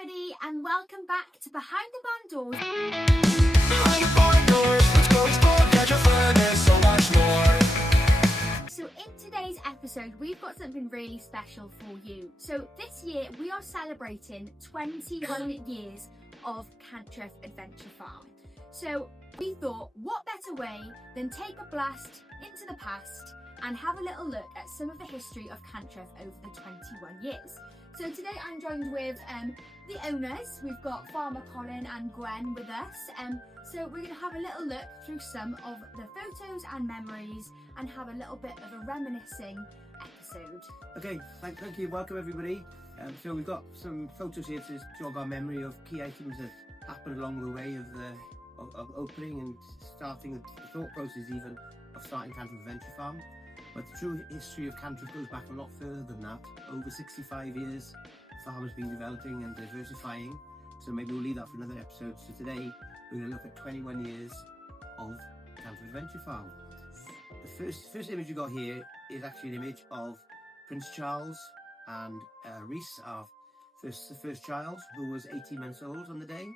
everybody, and welcome back to Behind the Barn Doors. Behind the barn doors, let's go explore, catch a fun, there's so much more. So in today's episode, we've got something really special for you. So this year, we are celebrating 21 years of Cantref Adventure Farm. So we thought, what better way than take a blast into the past and have a little look at some of the history of Cantref over the 21 years. So today I'm joined with the owners. We've got Farmer Colin and Gwen with us. So we're going to have a little look through some of the photos and memories and have a little bit of a reminiscing episode. Okay, thank you. Welcome everybody. So we've got some photos here to jog our memory of key items that happened along the way of opening and starting the thought process even of starting Cantref Adventure Farm. But the true history of Cantref goes back a lot further than that. Over 65 years, the farm has been developing and diversifying. So maybe we'll leave that for another episode. So today, we're going to look at 21 years of Cantref Adventure Farm. The first image we got here is actually an image of Prince Charles and Reese, our first child, who was 18 months old on the day.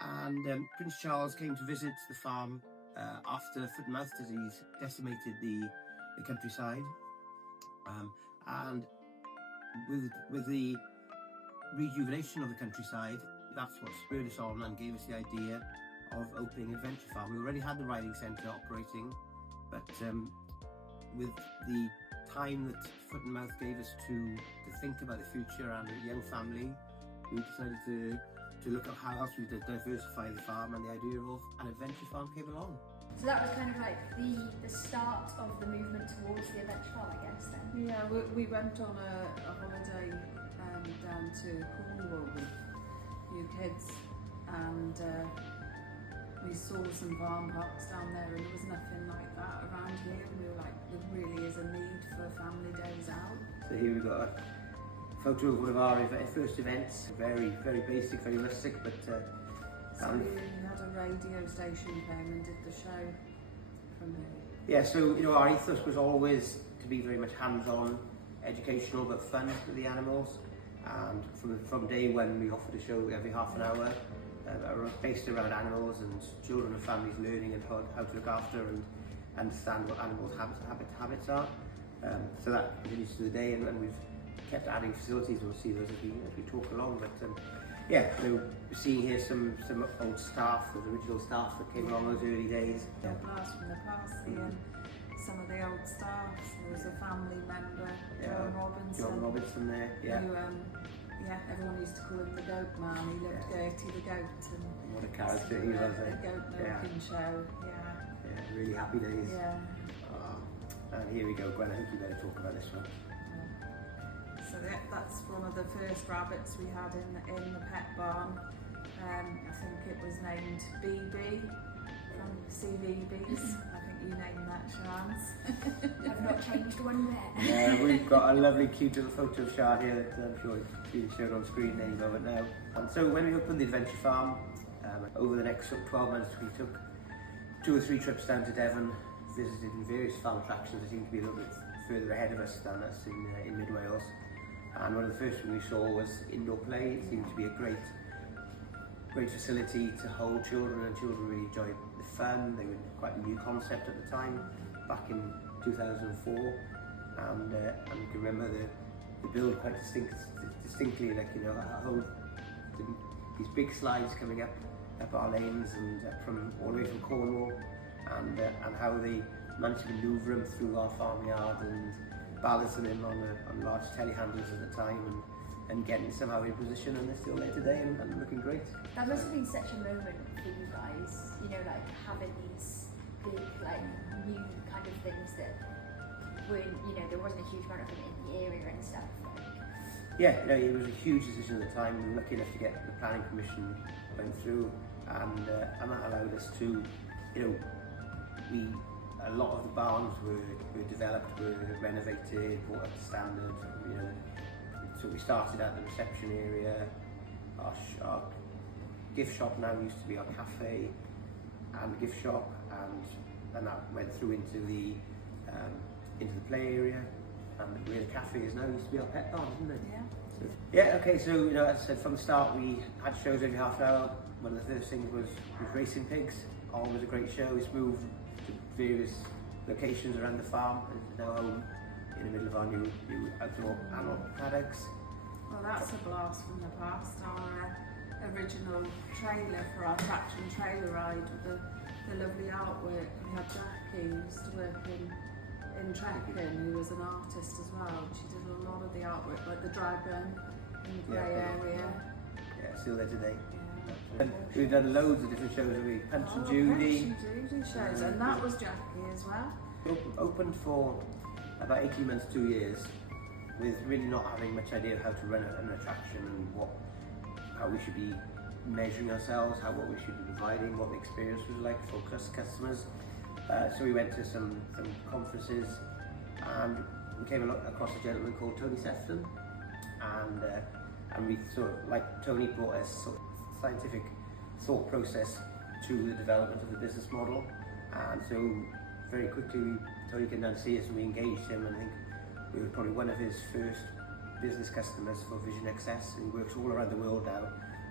And Prince Charles came to visit the farm after foot and mouth disease decimated the countryside, and with the rejuvenation of the countryside, that's what spurred us on and gave us the idea of opening Adventure Farm. We already had the riding centre operating, but with the time that foot and mouth gave us to think about the future and a young family, we decided to look at how else we could diversify the farm, and the idea of an adventure farm came along. So that was kind of like the start of the movement towards the adventure farm, I guess then. Yeah, we went on a holiday down to Cornwall with you kids, and we saw some farm parks down there, and there was nothing like that around here, and we were like, there really is a need for family days out. So here we've got a photo of one of our first events, very basic, very rustic, but so we had a radio station came and did the show from here. Yeah, so our ethos was always to be very much hands-on, educational but fun with the animals, and from day one we offered a show every half an hour based around animals and children and families learning and how to look after and understand what animals' habits are. So that continues to the day, and we've kept adding facilities. We'll see those as we talk along, but yeah, we're seeing here some old staff, the original staff that came along those early days. Yeah. Blast from the past, seeing some of the old staff. There was a family member, John Robinson there, yeah. Who, everyone used to call him the goat man. He looked Gertie the goat. And what a character he was. The goat milking show, Yeah, really happy days. Yeah. And here we go, Gwen, I think you better talk about this one. So that's one of the first rabbits we had in the pet barn. I think it was named BB from CVBs. I think you named that, Sian. I've not changed one bit. Yeah, we've got a lovely cute little photo of Sian here that I'm sure it's being shown on screen any moment now. And so when we opened the Adventure Farm, over the next 12 months we took 2 or 3 trips down to Devon, visited various farm attractions that seemed to be a little bit further ahead of us than us in mid Wales. And one of the first things we saw was indoor play. It seemed to be a great facility to hold children, and children really enjoyed the fun. They were quite a new concept at the time, back in 2004, and you can remember the build quite distinctly, like these big slides coming up our lanes and from all the way from Cornwall, and how they managed to manoeuvre them through our farmyard and balancing them on large telehandlers at the time and getting somehow in position, and they're still there today and looking great. That must have been such a moment for you guys, like having these big, new kind of things that weren't, there wasn't a huge amount of them in the area and stuff. Yeah, it was a huge decision at the time. We were lucky enough to get the planning permission went through, and that allowed us to, a lot of the barns were developed, were renovated, brought up to standard. So we started at the reception area. Our gift shop now used to be our cafe and gift shop, and that went through into the play area. And where the cafe is now used to be our pet barn, isn't it? Yeah. Yeah, okay, so you know, as I said from the start, we had shows every half an hour. One of the first things was racing pigs. Always a great show. It's moved to various locations around the farm and is now home in the middle of our new outdoor animal paddocks. Well, that's a blast from the past. Our original trailer for our traction trailer ride with the lovely artwork. We had Jackie, who used to work in Trekking, who was an artist as well. She did a lot of the artwork, like the dragon in the grey area. Yeah, still there today. And we've done loads of different shows. We Punch and Judy. Punch and Judy shows, and that was Jackie as well. Opened for about 18 months, 2 years, with really not having much idea of how to run an attraction and how we should be measuring ourselves, what we should be providing, what the experience was like for customers. So we went to some conferences, and we came across a gentleman called Tony Sefton, and we sort of, like, Tony brought us sort of scientific thought process to the development of the business model, and so very quickly Tony came down to see us and we engaged him, and I think we were probably one of his first business customers for Vision Access, and he works all around the world now,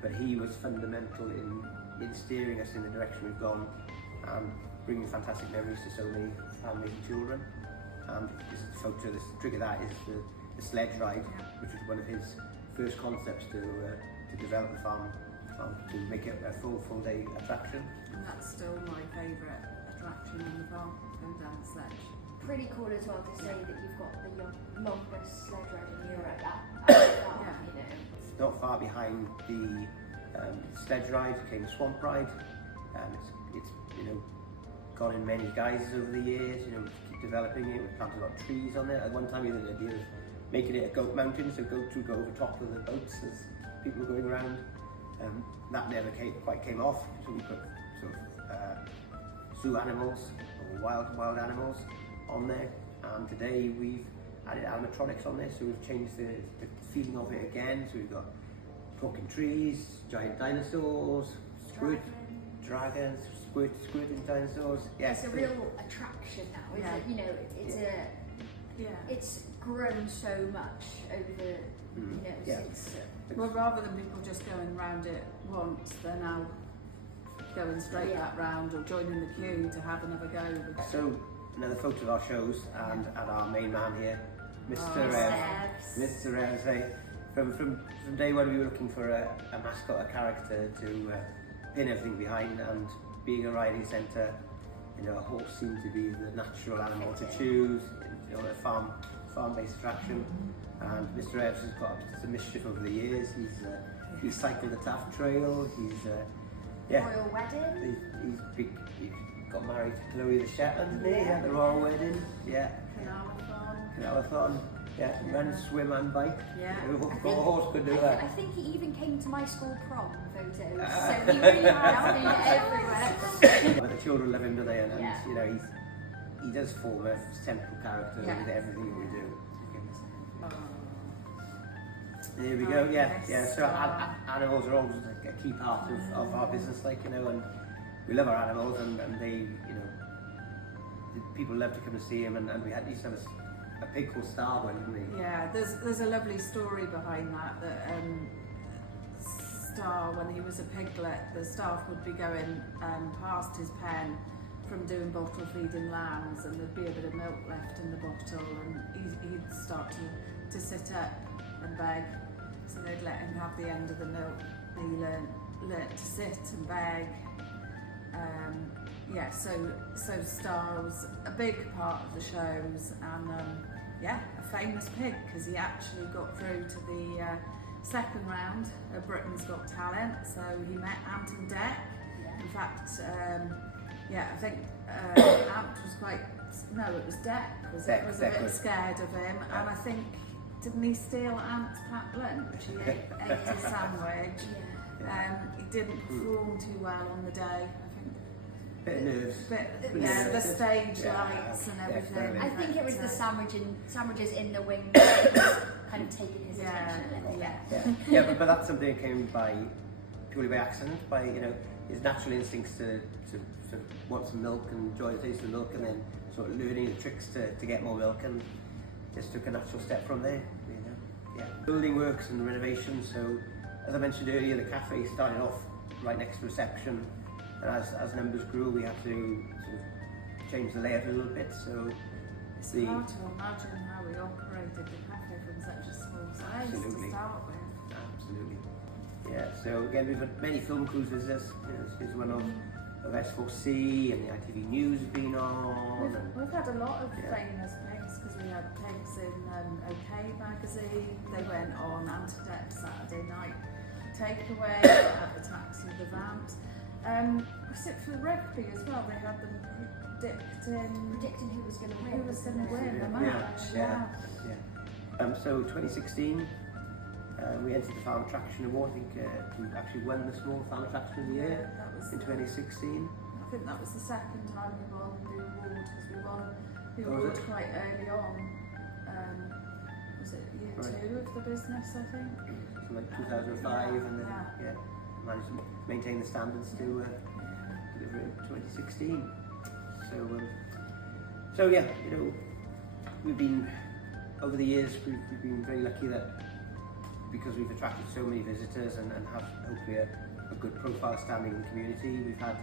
but he was fundamental in steering us in the direction we've gone and bringing fantastic memories to so many families and children. And this is the photo, the trick of that is the sledge ride, which was one of his first concepts to develop the farm to make it a full day attraction. And that's still my favourite attraction on the farm, going down the sledge. Pretty cool as well to say that you've got the longest sledge ride in Europe at the farm, you know. Not far behind the sledge ride came the swamp ride. It's you know, gone in many guises over the years. You know, we keep developing it. We've planted a lot of trees on it. At one time we had the idea of making it a goat mountain, so goats would go over top of the boats as people were going around. That never quite came off, so we put sort of zoo animals or wild animals on there. And today we've added animatronics on there, so we've changed the feeling of it again. So we've got talking trees, giant dinosaurs, dragons, squirting dinosaurs. Yeah, it's a real attraction now, isn't it? You know, it's grown so much over the, you know, since. Well, rather than people just going round it once, they're now going straight that round or joining the queue to have another go. So another photo of our shows and our main man here, Mr. Mr. Evs. From day one we were looking for a mascot, a character to pin everything behind, and being a riding centre, you know, a horse seemed to be the natural animal to choose, you know, a farm-based attraction. And Mr. Evs has got up to some mischief over the years. He's cycled the Taft Trail. Royal wedding. He got married to Chloe the Shetland, didn't he? At the royal wedding. Yeah. Canalathon. Yeah. Run, swim and bike. Yeah. A horse could do that. I think he even came to my school prom photos, so he really has been everywhere. But the children love him, do they? And you know, he does form a central character with everything we do. There we go. Yeah. So animals are always a key part of our business, like, you know, and we love our animals, and they, you know, people love to come and see them, and we used to have a pig called Star one, didn't we? Yeah, there's a lovely story behind that. Star, when he was a piglet, the staff would be going past his pen from doing bottle feeding lambs, and there'd be a bit of milk left in the bottle, and he'd start to sit up and beg, so they'd let him have the end of the milk. He learnt to sit and beg. So Star was a big part of the shows, and a famous pig, because he actually got through to the second round of Britain's Got Talent. So he met Ant and Dec. In fact, I think Ant was it was Dec, was a bit scared of him, and I think, didn't he steal Ant's packed lunch? He ate his sandwich. He didn't perform too well on the day. Bit of nerves. The stage lights and everything. I think it was the sandwiches in the wing that was kind of taking his attention a little bit. But that's something that came purely by accident, by, you know, his natural instincts to sort of want some milk and enjoy the taste of the milk, and then sort of learning the tricks to get more milk, and just took a natural step from there, you know. Yeah. building works and renovations. So as I mentioned earlier, the cafe started off right next to reception, and as numbers grew, we had to sort of change the layout a little bit. So It's hard to imagine how we operated the cafe from such a small size Absolutely. to start with. Absolutely. Yeah, so again, we've had many film crews visit us. You know, here's one of S4C, and the ITV News have been on. We've had a lot of Yeah. famous pigs because we had pigs in OK magazine. They went on Antideck Saturday night takeaway at the Taxi the Vamps. Was it for rugby as well? They had them Predicting who was going to win. who was going to win the Yeah. match. Yeah. So 2016, we entered the Farm Attraction Award. I think we actually won the Small Farm Attraction of the Year That was in 2016. I think that was the second time we won the award because we won the Oh, was award it? quite early on. Was it year Right. 2 of the business, I think? So like 2005, and then managed to maintain the standards to deliver in 2016. So yeah, you know, we've been over the years we've been very lucky that because we've attracted so many visitors and have hopefully a good profile standing in the community. We've had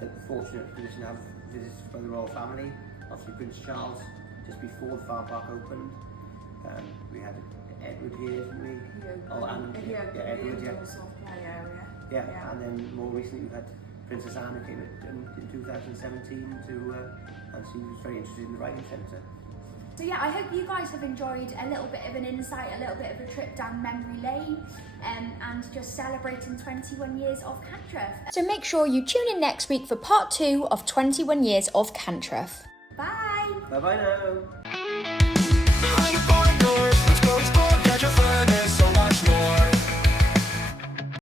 the fortunate position to have visits by the royal family, obviously Prince Charles just before the farm park opened. We had Edward here, didn't we? He opened the Edward, indoor soft play area. Yeah, and then more recently we've had Princess Anne who came in 2017 and she was very interested in the writing centre. So yeah, I hope you guys have enjoyed a little bit of an insight, a little bit of a trip down memory lane, and just celebrating 21 years of Cantref. So make sure you tune in next week for part 2 of 21 years of Cantref. Bye! Bye bye now. I'm